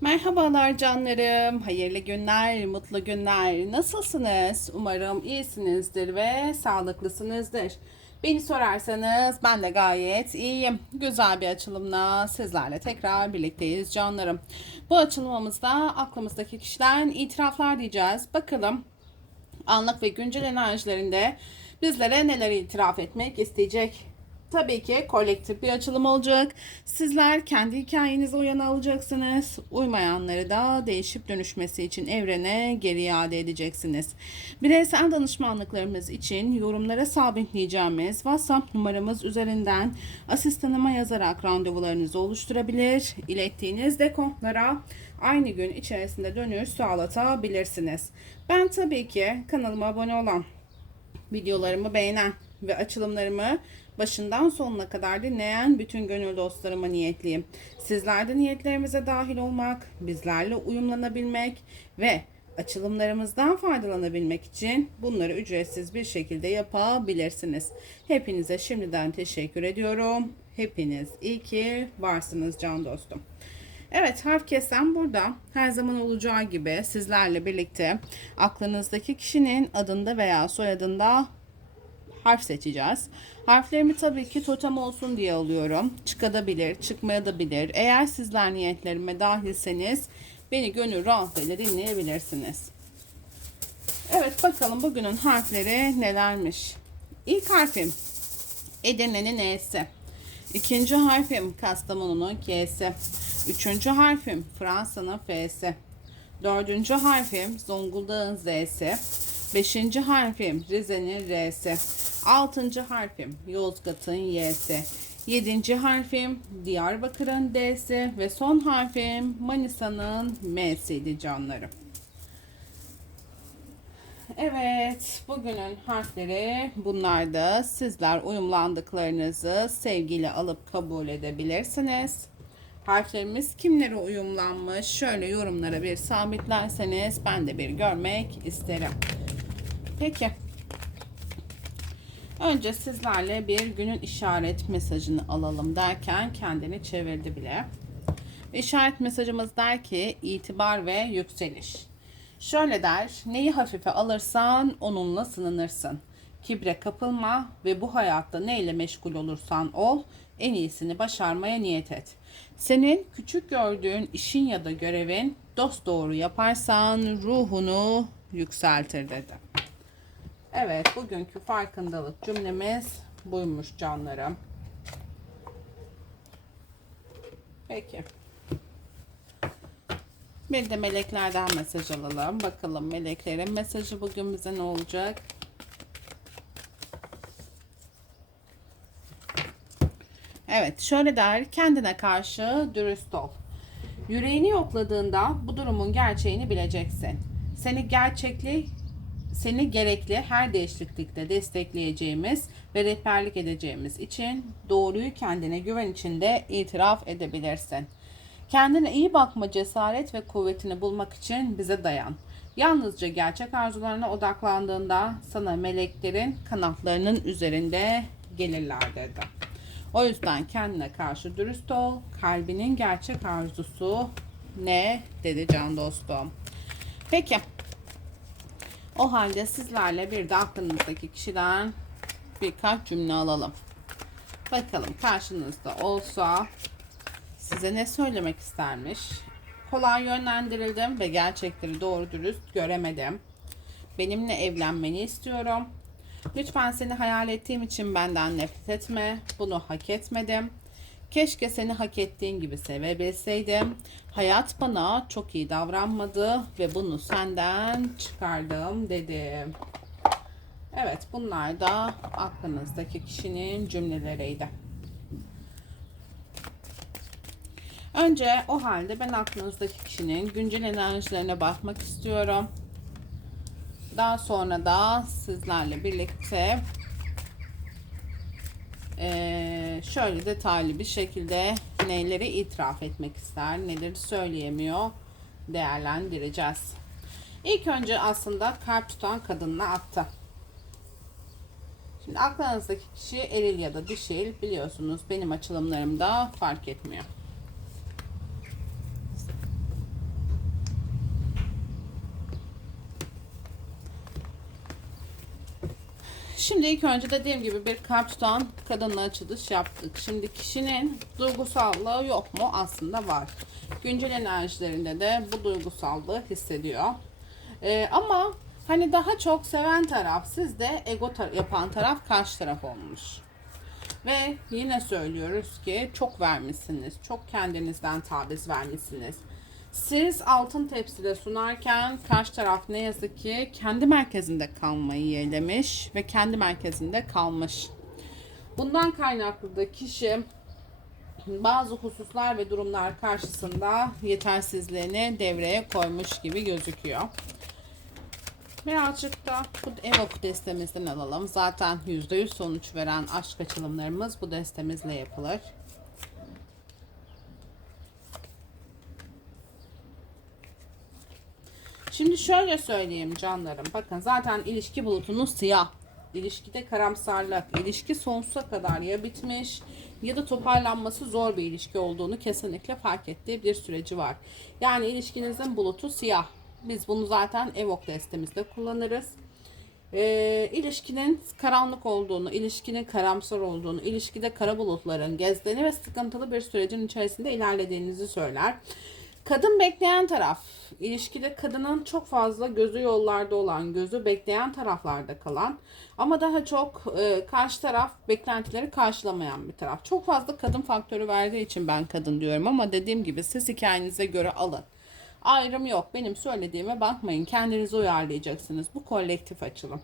Merhabalar canlarım. Hayırlı günler, mutlu günler. Nasılsınız? Umarım iyisinizdir ve sağlıklısınızdır. Beni sorarsanız ben de gayet iyiyim. Güzel bir açılımla sizlerle tekrar birlikteyiz canlarım. Bu açılımımızda aklımızdaki kişiden itiraflar diyeceğiz. Bakalım anlık ve güncel enerjilerinde bizlere neler itiraf etmek isteyecek. Tabii ki kolektif bir açılım olacak. Sizler kendi hikayenizi o alacaksınız. Uymayanları da değişip dönüşmesi için evrene geri iade edeceksiniz. Bireysel danışmanlıklarımız için yorumlara sabitleyeceğimiz WhatsApp numaramız üzerinden asistanıma yazarak randevularınızı oluşturabilir. İlettiğiniz dekontlara aynı gün içerisinde dönüş sağlatabilirsiniz. Ben tabii ki kanalıma abone olan videolarımı beğenen ve açılımlarımı başından sonuna kadar dinleyen bütün gönül dostlarıma niyetliyim. Sizler de niyetlerimize dahil olmak, bizlerle uyumlanabilmek ve açılımlarımızdan faydalanabilmek için bunları ücretsiz bir şekilde yapabilirsiniz. Hepinize şimdiden teşekkür ediyorum. Hepiniz iyi ki varsınız can dostum. Evet harf kesen burada her zaman olacağı gibi sizlerle birlikte aklınızdaki kişinin adında veya soyadında harf seçeceğiz. Harflerimi tabii ki totem olsun diye alıyorum. Çıkabilir, çıkmaya da bilir. Eğer sizler niyetlerime dahilseniz beni gönül rahatlığıyla dinleyebilirsiniz. Evet bakalım bugünün harfleri nelermiş. İlk harfim Edirne'nin E'si. İkinci harfim Kastamonu'nun K'si. Üçüncü harfim Fransa'nın F'si. Dördüncü harfim Zonguldak'ın Z'si. Beşinci harfim Rize'nin R'si. Altıncı harfim Yozgat'ın Y'si. Yedinci harfim Diyarbakır'ın D'si ve son harfim Manisa'nın M'siydi canlarım. Evet, bugünün harfleri bunlar Sizler uyumlandıklarınızı sevgiyle alıp kabul edebilirsiniz. Harflerimiz kimlere uyumlanmış? Şöyle yorumlara bir sabitlerseniz ben de bir görmek isterim. Peki. Önce sizlerle bir günün işaret mesajını alalım derken kendini çevirdi bile. İşaret mesajımız der ki itibar ve yükseliş. Şöyle der, neyi hafife alırsan onunla sınanırsın. Kibre kapılma ve bu hayatta neyle meşgul olursan ol, en iyisini başarmaya niyet et. Senin küçük gördüğün işin ya da görevin dost doğru yaparsan ruhunu yükseltir dedi. Evet, bugünkü farkındalık cümlemiz buymuş canlarım. Peki. Bir de meleklerden mesaj alalım. Bakalım meleklerin mesajı bugün bize ne olacak? Evet, şöyle der. Kendine karşı dürüst ol. Yüreğini yokladığında bu durumun gerçeğini bileceksin. Seni gerçekli seni gerekli her değişiklikte destekleyeceğimiz ve rehberlik edeceğimiz için doğruyu kendine güven içinde itiraf edebilirsin. Kendine iyi bakma cesaret ve kuvvetini bulmak için bize dayan. Yalnızca gerçek arzularına odaklandığında sana meleklerin kanatlarının üzerinde gelirler dedi. O yüzden kendine karşı dürüst ol. Kalbinin gerçek arzusu ne dedi can dostum. Peki o halde sizlerle bir de aklınızdaki kişiden birkaç cümle alalım. Bakalım karşınızda olsa size ne söylemek istermiş? Kolay yönlendirildim ve gerçekleri doğru dürüst göremedim. Benimle evlenmeni istiyorum. Lütfen seni hayal ettiğim için benden nefret etme. Bunu hak etmedim. Keşke seni hak ettiğin gibi sevebilseydim. Hayat bana çok iyi davranmadı ve bunu senden çıkardım dedim. Evet bunlar da aklınızdaki kişinin cümleleriydi. Önce o halde ben aklınızdaki kişinin güncel enerjilerine bakmak istiyorum. Daha sonra da sizlerle birlikte ee, şöyle detaylı bir şekilde neleri itiraf etmek ister, neleri söyleyemiyor değerlendireceğiz. İlk önce aslında kalp tutan kadınla attı. Şimdi aklınızdaki kişi eril ya da dişil biliyorsunuz benim açılımlarımda fark etmiyor. Şimdi ilk önce dediğim gibi bir kalp tutan kadınla açılış yaptık. Şimdi kişinin duygusallığı yok mu? Aslında var. Güncel enerjilerinde de bu duygusallığı hissediyor. Ee, ama hani daha çok seven taraf sizde ego tar- yapan taraf karşı taraf olmuş. Ve yine söylüyoruz ki çok vermişsiniz. Çok kendinizden taviz vermişsiniz. Siz altın tepside sunarken karşı taraf ne yazık ki kendi merkezinde kalmayı yeğlemiş ve kendi merkezinde kalmış. Bundan kaynaklı da kişi bazı hususlar ve durumlar karşısında yetersizliğini devreye koymuş gibi gözüküyor. Birazcık da bu Evok destemizden alalım. Zaten %100 sonuç veren aşk açılımlarımız bu destemizle yapılır. Şimdi şöyle söyleyeyim canlarım. Bakın zaten ilişki bulutunuz siyah. İlişkide karamsarlık. İlişki sonsuza kadar ya bitmiş ya da toparlanması zor bir ilişki olduğunu kesinlikle fark ettiği bir süreci var. Yani ilişkinizin bulutu siyah. Biz bunu zaten Evok destemizde kullanırız. Ee, ilişkinin karanlık olduğunu, ilişkinin karamsar olduğunu, ilişkide kara bulutların gezdiğini ve sıkıntılı bir sürecin içerisinde ilerlediğinizi söyler. Kadın bekleyen taraf, ilişkide kadının çok fazla gözü yollarda olan, gözü bekleyen taraflarda kalan ama daha çok e, karşı taraf beklentileri karşılamayan bir taraf. Çok fazla kadın faktörü verdiği için ben kadın diyorum ama dediğim gibi siz hikayenize göre alın. Ayrım yok. Benim söylediğime bakmayın. Kendinizi uyarlayacaksınız. Bu kolektif açılım.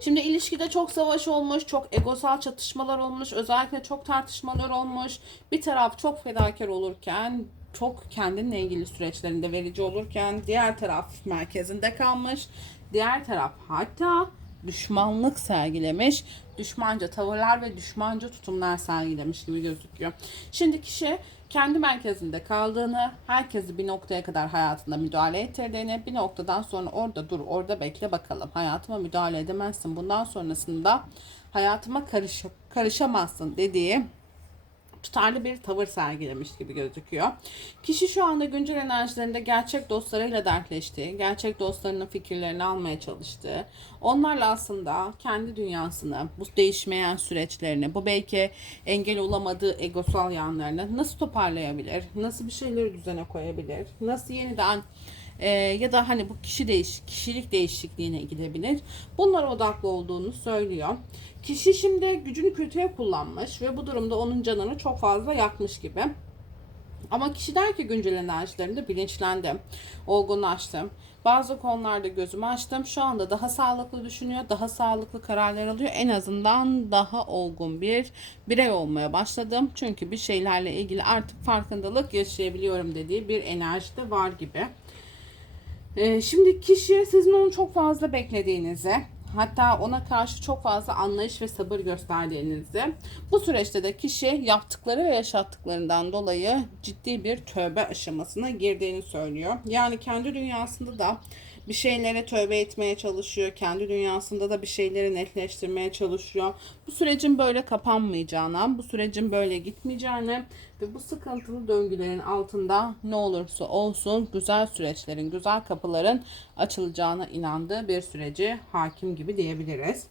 Şimdi ilişkide çok savaş olmuş, çok egosal çatışmalar olmuş, özellikle çok tartışmalar olmuş. Bir taraf çok fedakar olurken, çok kendinle ilgili süreçlerinde verici olurken diğer taraf merkezinde kalmış. Diğer taraf hatta düşmanlık sergilemiş, düşmanca tavırlar ve düşmanca tutumlar sergilemiş gibi gözüküyor. Şimdi kişi kendi merkezinde kaldığını, herkesi bir noktaya kadar hayatında müdahale ettirdiğini, bir noktadan sonra orada dur, orada bekle bakalım. Hayatıma müdahale edemezsin. Bundan sonrasında hayatıma karış karışamazsın dediği tutarlı bir tavır sergilemiş gibi gözüküyor. Kişi şu anda güncel enerjilerinde gerçek dostlarıyla dertleştiği, gerçek dostlarının fikirlerini almaya çalıştığı, onlarla aslında kendi dünyasını, bu değişmeyen süreçlerini, bu belki engel olamadığı egosal yanlarını nasıl toparlayabilir, nasıl bir şeyleri düzene koyabilir, nasıl yeniden e, ya da hani bu kişi değiş kişilik değişikliğine gidebilir. Bunlara odaklı olduğunu söylüyor. Kişi şimdi gücünü kötüye kullanmış ve bu durumda onun canını çok fazla yakmış gibi. Ama kişi der ki güncel enerjilerinde bilinçlendim, olgunlaştım. Bazı konularda gözümü açtım. Şu anda daha sağlıklı düşünüyor, daha sağlıklı kararlar alıyor. En azından daha olgun bir birey olmaya başladım. Çünkü bir şeylerle ilgili artık farkındalık yaşayabiliyorum dediği bir enerji de var gibi. Ee, şimdi kişi sizin onu çok fazla beklediğinizi, hatta ona karşı çok fazla anlayış ve sabır gösterdiğinizi, bu süreçte de kişi yaptıkları ve yaşattıklarından dolayı ciddi bir tövbe aşamasına girdiğini söylüyor. Yani kendi dünyasında da bir şeylere tövbe etmeye çalışıyor. Kendi dünyasında da bir şeyleri netleştirmeye çalışıyor. Bu sürecin böyle kapanmayacağına, bu sürecin böyle gitmeyeceğine ve bu sıkıntılı döngülerin altında ne olursa olsun güzel süreçlerin, güzel kapıların açılacağına inandığı bir süreci hakim gibi diyebiliriz.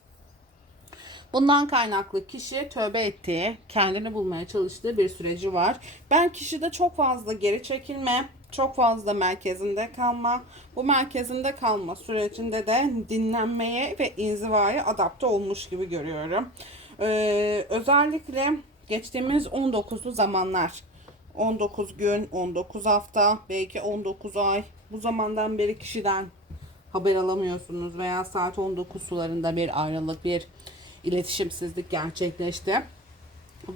Bundan kaynaklı kişi tövbe ettiği, kendini bulmaya çalıştığı bir süreci var. Ben kişide çok fazla geri çekilme, çok fazla merkezinde kalma, bu merkezinde kalma sürecinde de dinlenmeye ve inzivaya adapte olmuş gibi görüyorum. Ee, özellikle geçtiğimiz 19'lu zamanlar 19 gün, 19 hafta, belki 19 ay bu zamandan beri kişiden haber alamıyorsunuz veya saat 19 sularında bir ayrılık, bir iletişimsizlik gerçekleşti.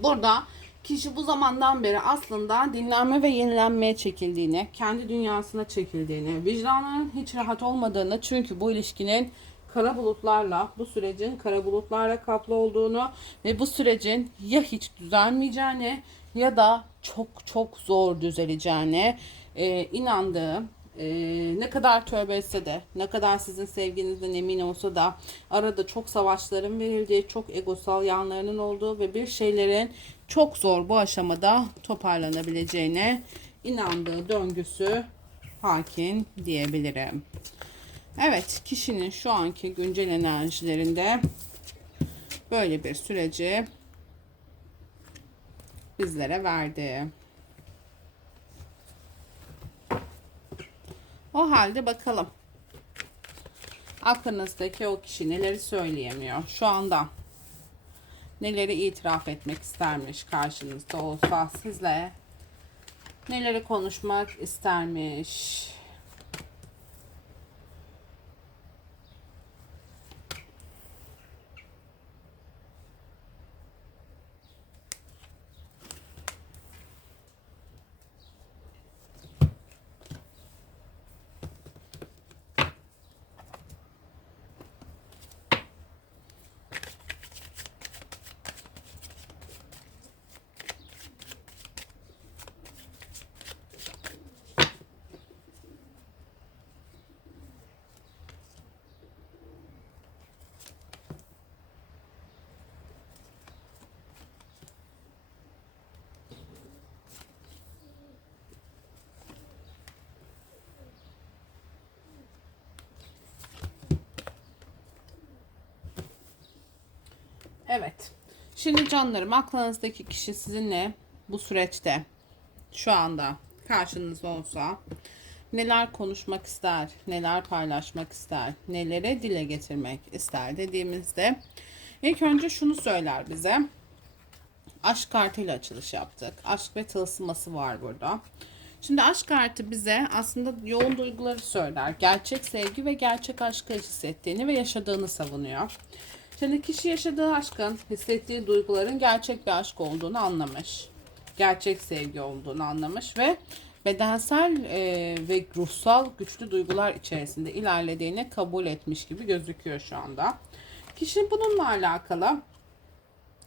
Burada kişi bu zamandan beri aslında dinlenme ve yenilenmeye çekildiğini, kendi dünyasına çekildiğini, vicdanının hiç rahat olmadığını çünkü bu ilişkinin kara bulutlarla, bu sürecin kara bulutlarla kaplı olduğunu ve bu sürecin ya hiç düzelmeyeceğini ya da çok çok zor düzeleceğine e, inandığı, e, ne kadar tövbe etse de, ne kadar sizin sevginizden emin olsa da arada çok savaşların verildiği, çok egosal yanlarının olduğu ve bir şeylerin çok zor bu aşamada toparlanabileceğine inandığı döngüsü hakim diyebilirim. Evet, kişinin şu anki güncel enerjilerinde böyle bir süreci bizlere verdi. O halde bakalım. Aklınızdaki o kişi neleri söyleyemiyor şu anda? Neleri itiraf etmek istermiş karşınızda olsa sizle? Neleri konuşmak istermiş? Evet. Şimdi canlarım aklınızdaki kişi sizinle bu süreçte şu anda karşınızda olsa neler konuşmak ister, neler paylaşmak ister, nelere dile getirmek ister dediğimizde ilk önce şunu söyler bize. Aşk kartıyla açılış yaptık. Aşk ve tılsıması var burada. Şimdi aşk kartı bize aslında yoğun duyguları söyler. Gerçek sevgi ve gerçek aşkı hissettiğini ve yaşadığını savunuyor. Şimdi kişi yaşadığı aşkın, hissettiği duyguların gerçek bir aşk olduğunu anlamış. Gerçek sevgi olduğunu anlamış ve bedensel e, ve ruhsal güçlü duygular içerisinde ilerlediğini kabul etmiş gibi gözüküyor şu anda. Kişi bununla alakalı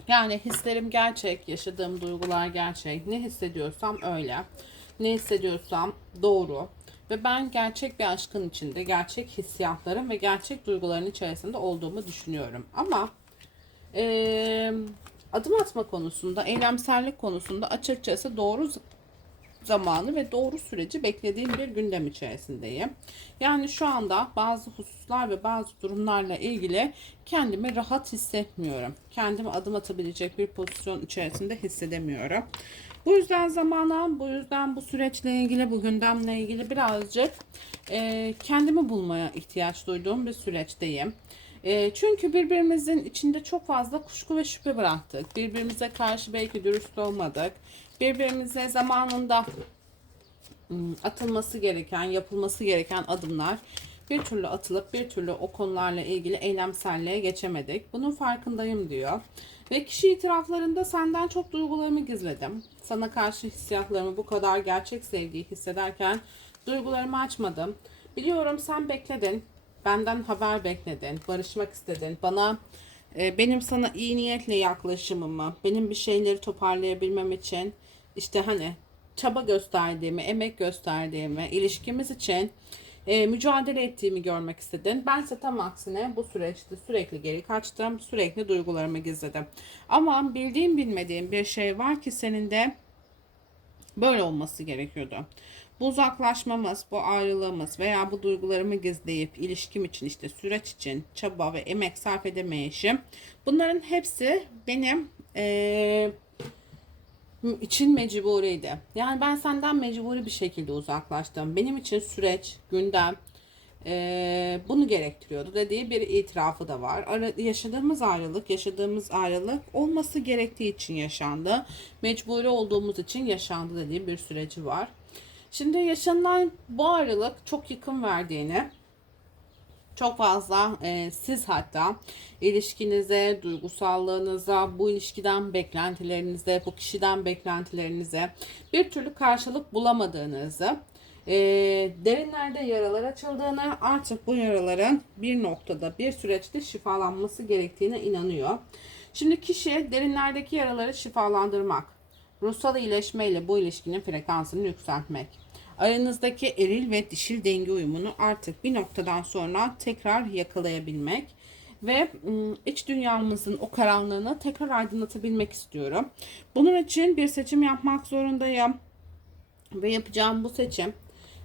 yani hislerim gerçek, yaşadığım duygular gerçek. Ne hissediyorsam öyle. Ne hissediyorsam doğru. Ve ben gerçek bir aşkın içinde, gerçek hissiyatların ve gerçek duyguların içerisinde olduğumu düşünüyorum. Ama e, adım atma konusunda, eylemsellik konusunda açıkçası doğru zamanı ve doğru süreci beklediğim bir gündem içerisindeyim. Yani şu anda bazı hususlar ve bazı durumlarla ilgili kendimi rahat hissetmiyorum. Kendimi adım atabilecek bir pozisyon içerisinde hissedemiyorum. Bu yüzden zamana, bu yüzden bu süreçle ilgili, bu gündemle ilgili birazcık e, kendimi bulmaya ihtiyaç duyduğum bir süreçteyim. E, çünkü birbirimizin içinde çok fazla kuşku ve şüphe bıraktık. Birbirimize karşı belki dürüst olmadık. Birbirimize zamanında ım, atılması gereken, yapılması gereken adımlar bir türlü atılıp bir türlü o konularla ilgili eylemselliğe geçemedik. Bunun farkındayım diyor. Ve kişi itiraflarında senden çok duygularımı gizledim. Sana karşı hissiyatlarımı bu kadar gerçek sevgiyi hissederken duygularımı açmadım. Biliyorum sen bekledin. Benden haber bekledin. Barışmak istedin. Bana e, benim sana iyi niyetle yaklaşımımı, benim bir şeyleri toparlayabilmem için işte hani çaba gösterdiğimi, emek gösterdiğimi, ilişkimiz için e, mücadele ettiğimi görmek istedin. Bense tam aksine bu süreçte sürekli geri kaçtım. Sürekli duygularımı gizledim. Ama bildiğim bilmediğim bir şey var ki senin de böyle olması gerekiyordu. Bu uzaklaşmamız, bu ayrılığımız veya bu duygularımı gizleyip ilişkim için işte süreç için çaba ve emek sarf edemeyişim bunların hepsi benim ee, için mecburiydi. Yani ben senden mecburi bir şekilde uzaklaştım. Benim için süreç, gündem e, bunu gerektiriyordu dediği bir itirafı da var. Ara, yaşadığımız ayrılık, yaşadığımız ayrılık olması gerektiği için yaşandı. Mecburi olduğumuz için yaşandı dediği bir süreci var. Şimdi yaşanılan bu ayrılık çok yıkım verdiğini, çok fazla e, siz hatta ilişkinize, duygusallığınıza, bu ilişkiden beklentilerinize, bu kişiden beklentilerinize bir türlü karşılık bulamadığınızı, e, derinlerde yaralar açıldığını, artık bu yaraların bir noktada, bir süreçte şifalanması gerektiğine inanıyor. Şimdi kişi derinlerdeki yaraları şifalandırmak, ruhsal iyileşmeyle bu ilişkinin frekansını yükseltmek aranızdaki eril ve dişil denge uyumunu artık bir noktadan sonra tekrar yakalayabilmek ve iç dünyamızın o karanlığını tekrar aydınlatabilmek istiyorum. Bunun için bir seçim yapmak zorundayım ve yapacağım bu seçim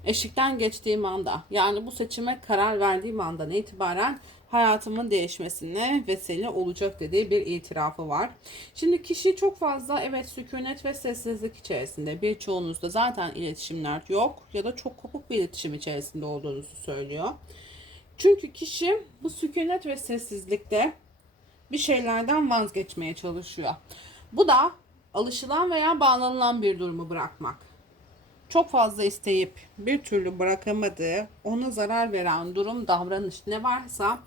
Eşikten geçtiğim anda yani bu seçime karar verdiğim andan itibaren hayatımın değişmesine vesile olacak dediği bir itirafı var. Şimdi kişi çok fazla evet sükunet ve sessizlik içerisinde birçoğunuzda zaten iletişimler yok ya da çok kopuk bir iletişim içerisinde olduğunuzu söylüyor. Çünkü kişi bu sükunet ve sessizlikte bir şeylerden vazgeçmeye çalışıyor. Bu da alışılan veya bağlanılan bir durumu bırakmak. Çok fazla isteyip bir türlü bırakamadığı, ona zarar veren durum, davranış ne varsa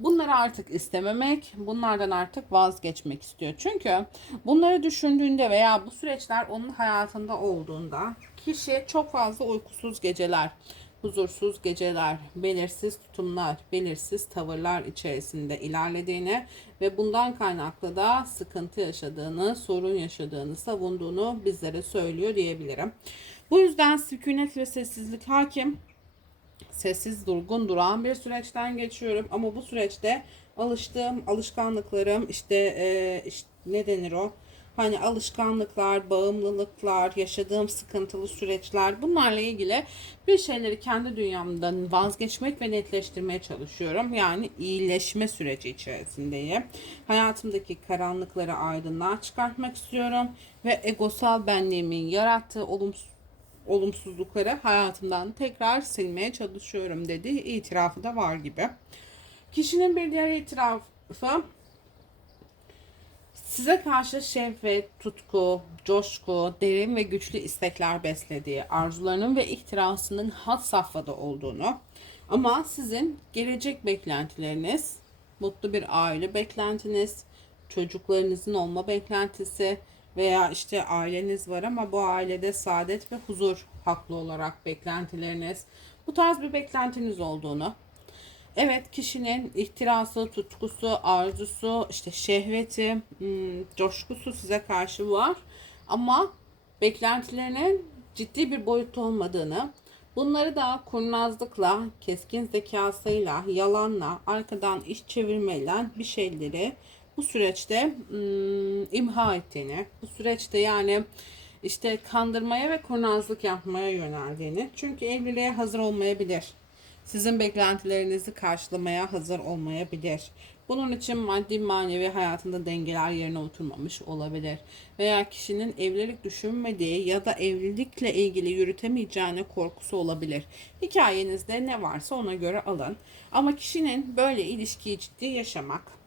bunları artık istememek, bunlardan artık vazgeçmek istiyor. Çünkü bunları düşündüğünde veya bu süreçler onun hayatında olduğunda kişi çok fazla uykusuz geceler, huzursuz geceler, belirsiz tutumlar, belirsiz tavırlar içerisinde ilerlediğini ve bundan kaynaklı da sıkıntı yaşadığını, sorun yaşadığını, savunduğunu bizlere söylüyor diyebilirim. Bu yüzden sükunet ve sessizlik hakim. Sessiz, durgun, duran bir süreçten geçiyorum. Ama bu süreçte alıştığım alışkanlıklarım işte, e, işte ne denir o? Hani alışkanlıklar, bağımlılıklar, yaşadığım sıkıntılı süreçler bunlarla ilgili bir şeyleri kendi dünyamdan vazgeçmek ve netleştirmeye çalışıyorum. Yani iyileşme süreci içerisindeyim. Hayatımdaki karanlıkları aydınlığa çıkartmak istiyorum ve egosal benliğimin yarattığı olumsuz olumsuzlukları hayatımdan tekrar silmeye çalışıyorum dediği itirafı da var gibi. Kişinin bir diğer itirafı size karşı şehvet, tutku, coşku, derin ve güçlü istekler beslediği, arzularının ve ihtirasının had safhada olduğunu ama sizin gelecek beklentileriniz, mutlu bir aile beklentiniz, çocuklarınızın olma beklentisi veya işte aileniz var ama bu ailede saadet ve huzur haklı olarak beklentileriniz, bu tarz bir beklentiniz olduğunu, Evet kişinin ihtirası, tutkusu, arzusu, işte şehveti, hmm, coşkusu size karşı var. Ama beklentilerinin ciddi bir boyutta olmadığını, bunları da kurnazlıkla, keskin zekasıyla, yalanla, arkadan iş çevirmeyle bir şeyleri bu süreçte imha ettiğini, bu süreçte yani işte kandırmaya ve kurnazlık yapmaya yöneldiğini. Çünkü evliliğe hazır olmayabilir sizin beklentilerinizi karşılamaya hazır olmayabilir. Bunun için maddi manevi hayatında dengeler yerine oturmamış olabilir. Veya kişinin evlilik düşünmediği ya da evlilikle ilgili yürütemeyeceğine korkusu olabilir. Hikayenizde ne varsa ona göre alın. Ama kişinin böyle ilişkiyi ciddi yaşamak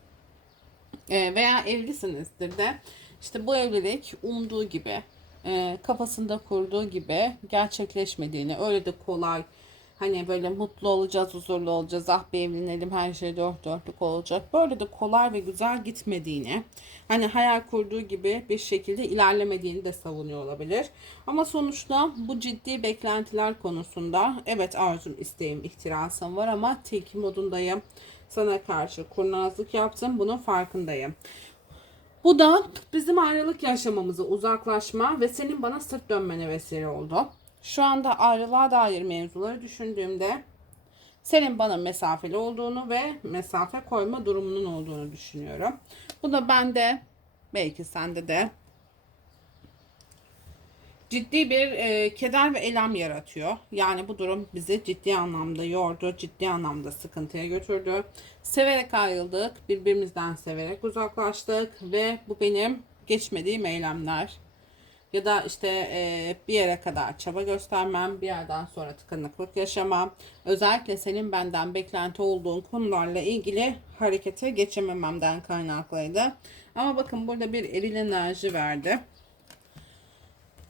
e, veya evlisinizdir de işte bu evlilik umduğu gibi e, kafasında kurduğu gibi gerçekleşmediğini öyle de kolay Hani böyle mutlu olacağız, huzurlu olacağız. Ah bir evlenelim her şey dört dörtlük olacak. Böyle de kolay ve güzel gitmediğini, hani hayal kurduğu gibi bir şekilde ilerlemediğini de savunuyor olabilir. Ama sonuçta bu ciddi beklentiler konusunda evet arzum, isteğim, ihtirasım var ama tilki modundayım. Sana karşı kurnazlık yaptım. Bunun farkındayım. Bu da bizim ayrılık yaşamamızı uzaklaşma ve senin bana sırt dönmene vesile oldu. Şu anda ayrılığa dair mevzuları düşündüğümde senin bana mesafeli olduğunu ve mesafe koyma durumunun olduğunu düşünüyorum. Bu da bende belki sende de ciddi bir e, keder ve elem yaratıyor. Yani bu durum bizi ciddi anlamda yordu, ciddi anlamda sıkıntıya götürdü. Severek ayrıldık, birbirimizden severek uzaklaştık ve bu benim geçmediğim eylemler ya da işte e, bir yere kadar çaba göstermem, bir yerden sonra tıkanıklık yaşamam. Özellikle senin benden beklenti olduğun konularla ilgili harekete geçemememden kaynaklıydı. Ama bakın burada bir eril enerji verdi.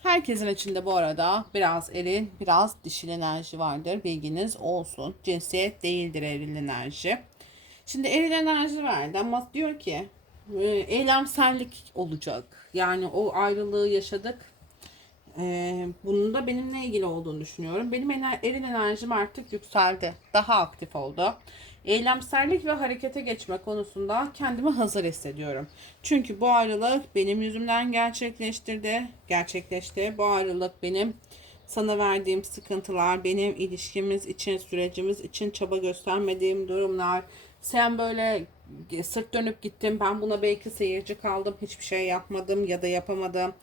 Herkesin içinde bu arada biraz eril, biraz dişil enerji vardır. Bilginiz olsun. Cinsiyet değildir eril enerji. Şimdi eril enerji verdi ama diyor ki e, eylemsellik olacak yani o ayrılığı yaşadık. Ee, bunun da benimle ilgili olduğunu düşünüyorum. Benim ener eril enerjim artık yükseldi. Daha aktif oldu. Eylemsellik ve harekete geçme konusunda kendimi hazır hissediyorum. Çünkü bu ayrılık benim yüzümden gerçekleştirdi. Gerçekleşti. Bu ayrılık benim sana verdiğim sıkıntılar, benim ilişkimiz için, sürecimiz için çaba göstermediğim durumlar. Sen böyle sırt dönüp gittim. Ben buna belki seyirci kaldım. Hiçbir şey yapmadım ya da yapamadım.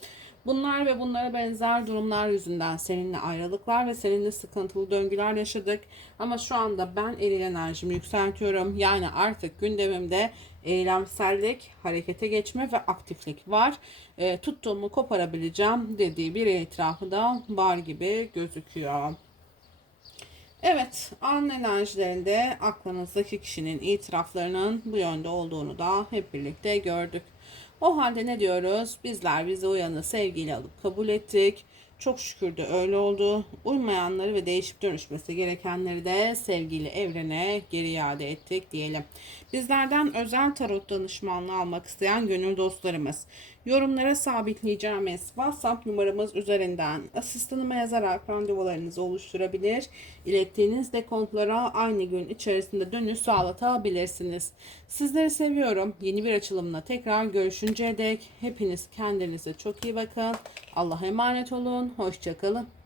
Bunlar ve bunlara benzer durumlar yüzünden seninle ayrılıklar ve seninle sıkıntılı döngüler yaşadık. Ama şu anda ben eril enerjimi yükseltiyorum. Yani artık gündemimde eylemsellik, harekete geçme ve aktiflik var. E, tuttuğumu koparabileceğim dediği bir etrafı da var gibi gözüküyor. Evet, an enerjilerinde aklınızdaki kişinin itiraflarının bu yönde olduğunu da hep birlikte gördük. O halde ne diyoruz? Bizler bize uyanı sevgiyle alıp kabul ettik. Çok şükür de öyle oldu. Uymayanları ve değişip dönüşmesi gerekenleri de sevgiyle evrene geri iade ettik diyelim. Bizlerden özel tarot danışmanlığı almak isteyen gönül dostlarımız yorumlara sabitleyeceğimiz WhatsApp numaramız üzerinden asistanıma yazarak randevularınızı oluşturabilir. İlettiğiniz dekontlara aynı gün içerisinde dönüş sağlatabilirsiniz. Sizleri seviyorum. Yeni bir açılımla tekrar görüşünceye dek hepiniz kendinize çok iyi bakın. Allah'a emanet olun. Hoşçakalın.